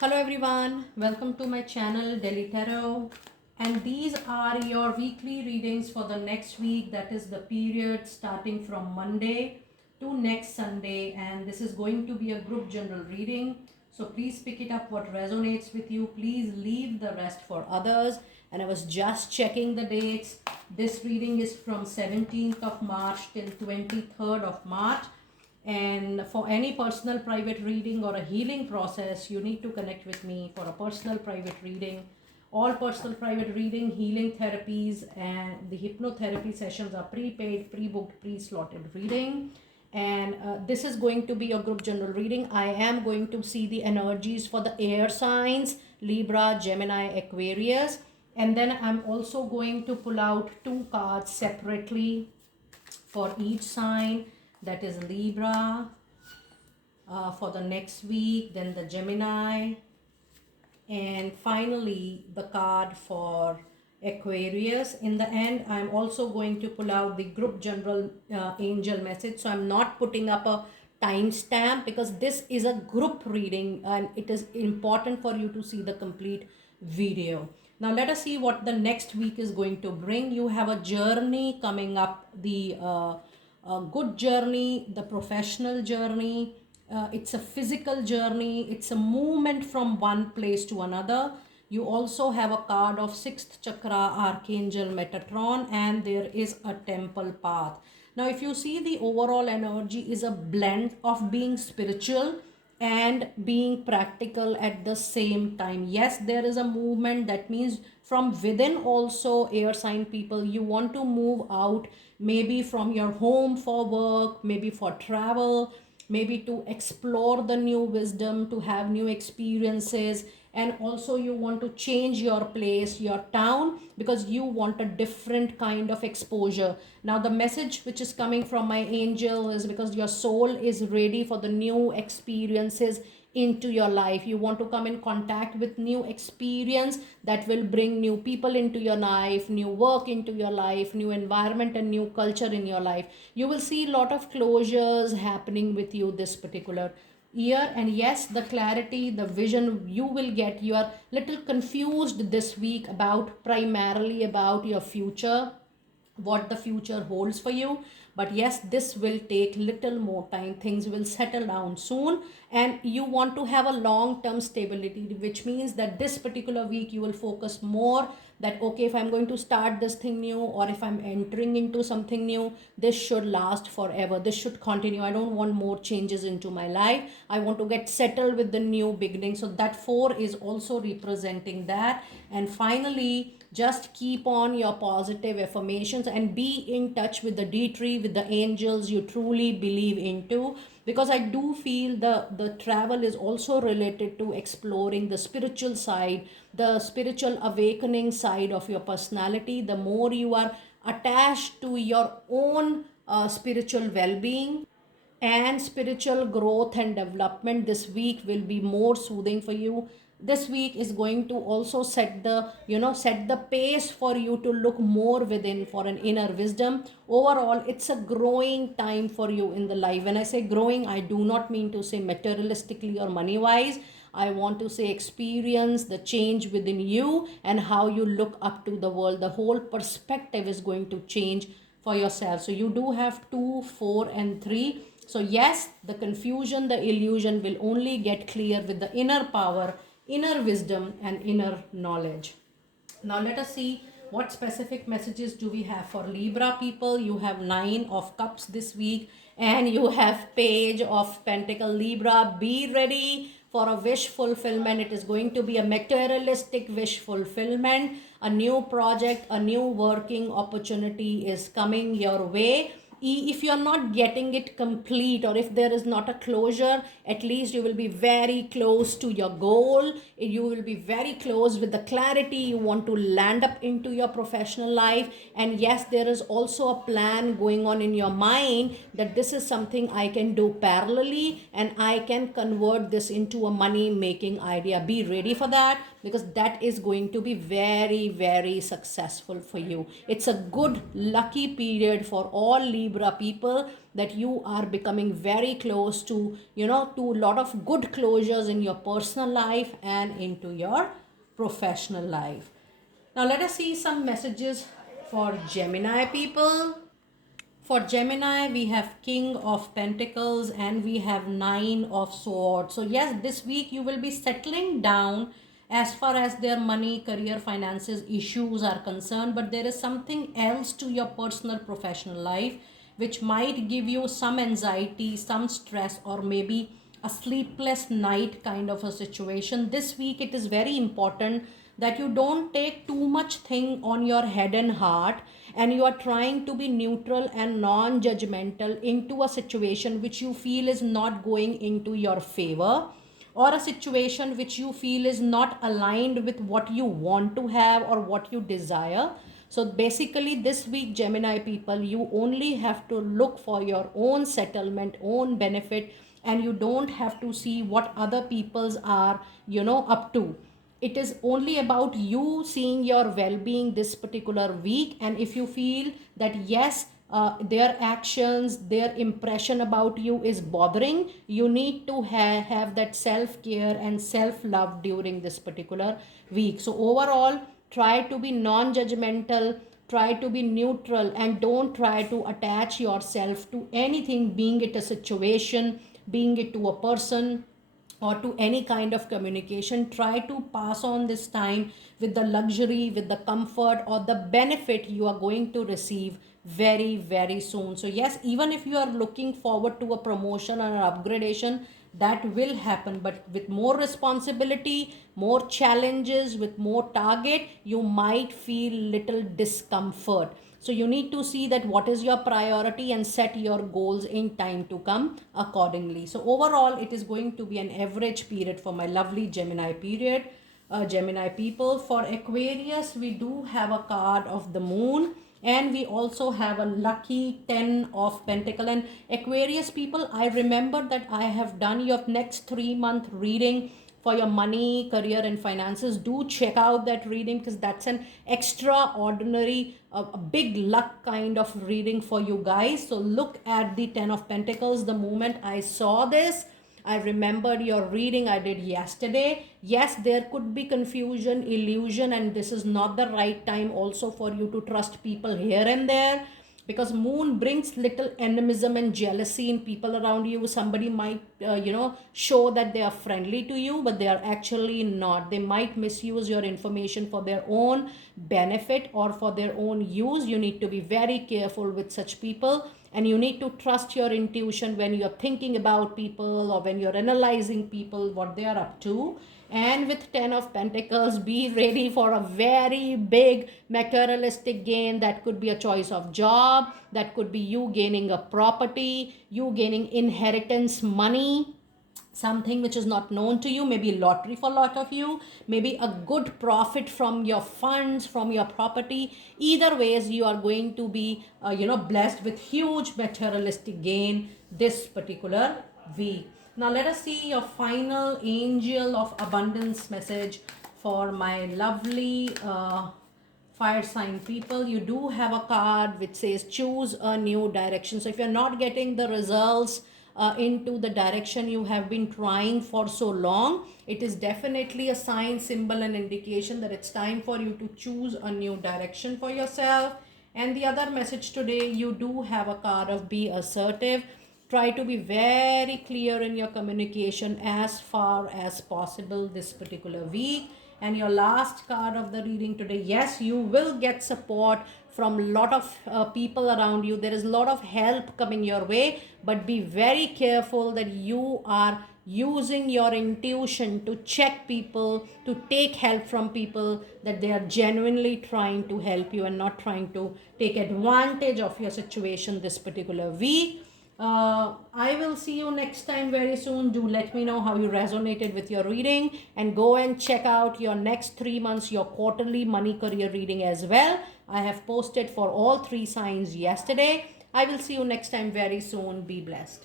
Hello everyone, welcome to my channel Delhi Tarot, and these are your weekly readings for the next week, that is the period starting from Monday to next Sunday, and this is going to be a group general reading. So please pick it up what resonates with you. Please leave the rest for others. And I was just checking the dates. This reading is from 17th of March till 23rd of March, and for any personal private reading or a healing process, you need to connect with me for a personal private reading. All personal private reading, healing therapies, and the hypnotherapy sessions are prepaid, pre-booked, pre-slotted reading. And this is going to be a group general reading. I am going to see the energies for the air signs, Libra, Gemini, Aquarius. And then I'm also going to pull out two cards separately for each sign, that is Libra for the next week, then the Gemini, and finally the card for Aquarius. In the end, I'm also going to pull out the group general angel message. So I'm not putting up a timestamp because this is a group reading and it is important for you to see the complete video. Now let us see what the next week is going to bring. You have a journey coming up, the a good journey, the professional journey. It's a physical journey. It's a movement from one place to another. You also have a card of 6th chakra, Archangel Metatron, and there is a temple path. Now, if you see, the overall energy is a blend of being spiritual and being practical at the same time. Yes, there is a movement, that means from within also, air sign people, you want to move out, maybe from your home for work, maybe for travel, maybe to explore the new wisdom, to have new experiences, and also you want to change your place, your town, because you want a different kind of exposure. Now the message which is coming from my angel is because your soul is ready for the new experiences into your life. You want to come in contact with new experience that will bring new people into your life, new work into your life, new environment and new culture in your life. You will see a lot of closures happening with you this particular year. And yes, the clarity, the vision you will get, you are little confused this week about, primarily about your future, what the future holds for you. But yes, this will take little more time. Things will settle down soon, and you want to have a long term stability, which means that this particular week you will focus more that, okay, if I'm going to start this thing new, or if I'm entering into something new, this should last forever, this should continue. I don't want more changes into my life. I want to get settled with the new beginning. So that 4 is also representing that. And finally, just keep on your positive affirmations and be in touch with the D tree, with the angels you truly believe into, because I do feel the travel is also related to exploring the spiritual side, the spiritual awakening side of your personality. The more you are attached to your own spiritual well-being and spiritual growth and development, this week will be more soothing for you. This week is going to also set the, set the pace for you to look more within for an inner wisdom. Overall, it's a growing time for you in the life. When I say growing, I do not mean to say materialistically or money wise. I want to say experience the change within you and how you look up to the world. The whole perspective is going to change for yourself. So you do have 2, 4 and 3. So yes, the confusion, the illusion will only get clear with the inner power, inner wisdom and inner knowledge. Now let us see what specific messages do we have for Libra people. You have 9 of Cups this week and you have Page of Pentacle. Libra, be ready for a wish fulfillment. It is going to be a materialistic wish fulfillment. A new project, a new working opportunity is coming your way. If you're not getting it complete, or if there is not a closure, at least you will be very close to your goal. You will be very close with the clarity you want to land up into your professional life. And yes, there is also a plan going on in your mind that this is something I can do parallelly and I can convert this into a money making idea. Be ready for that, because that is going to be very, very successful for you. It's a good lucky period for all Libra people, that you are becoming very close to, to a lot of good closures in your personal life and into your professional life. Now let us see some messages for Gemini people. For Gemini, we have King of Pentacles and we have Nine of Swords. So yes, this week you will be settling down as far as their money, career, finances issues are concerned. But there is something else to your personal professional life which might give you some anxiety, some stress, or maybe a sleepless night kind of a situation. This week it is very important that you don't take too much thing on your head and heart, and you are trying to be neutral and non-judgmental into a situation which you feel is not going into your favor, or a situation which you feel is not aligned with what you want to have or what you desire. So basically this week, Gemini people, you only have to look for your own settlement, own benefit, and you don't have to see what other people's are, up to. It is only about you seeing your well-being this particular week. And if you feel that yes, their actions, their impression about you is bothering, you need to have that self-care and self-love during this particular week. So overall, try to be non-judgmental, try to be neutral, and don't try to attach yourself to anything, being it a situation, being it to a person, or to any kind of communication. Try to pass on this time with the luxury, with the comfort, or the benefit you are going to receive very, very soon. So yes, even if you are looking forward to a promotion or an upgradation, that will happen, but with more responsibility, more challenges, with more target, you might feel little discomfort. So you need to see that what is your priority and set your goals in time to come accordingly. So overall, it is going to be an average period for my lovely Gemini period, Gemini people. For Aquarius, we do have a card of the moon, and we also have a lucky 10 of Pentacle. And Aquarius people, I remember that I have done your next 3-month reading for your money, career, and finances. Do check out that reading, because that's an extraordinary, a big luck kind of reading for you guys. So look at the 10 of Pentacles. The moment I saw this, I remembered your reading I did yesterday. Yes, there could be confusion, illusion, and this is not the right time also for you to trust people here and there, because moon brings little animism and jealousy in people around you. Somebody might show that they are friendly to you, but they are actually not. They might misuse your information for their own benefit or for their own use. You need to be very careful with such people, and you need to trust your intuition when you're thinking about people or when you're analyzing people, what they are up to. And with 10 of Pentacles, be ready for a very big materialistic gain. That could be a choice of job, that could be you gaining a property, you gaining inheritance money, something which is not known to you, maybe lottery for a lot of you, maybe a good profit from your funds, from your property. Either ways, you are going to be blessed with huge materialistic gain this particular week. Now let us see your final angel of abundance message for my lovely fire sign people. You do have a card which says choose a new direction. So if you're not getting the results into the direction you have been trying for so long, it is definitely a sign, symbol, and indication that it's time for you to choose a new direction for yourself. And the other message today, you do have a card of be assertive. Try to be very clear in your communication as far as possible this particular week. And your last card of the reading today, yes, you will get support from a lot of people around you. There is a lot of help coming your way, but be very careful that you are using your intuition to check people, to take help from people, that they are genuinely trying to help you and not trying to take advantage of your situation this particular week. I will see you next time very soon. Do let me know how you resonated with your reading, and go and check out your next 3 months, your quarterly money career reading as well. I have posted for all 3 signs yesterday. I will see you next time very soon. Be blessed.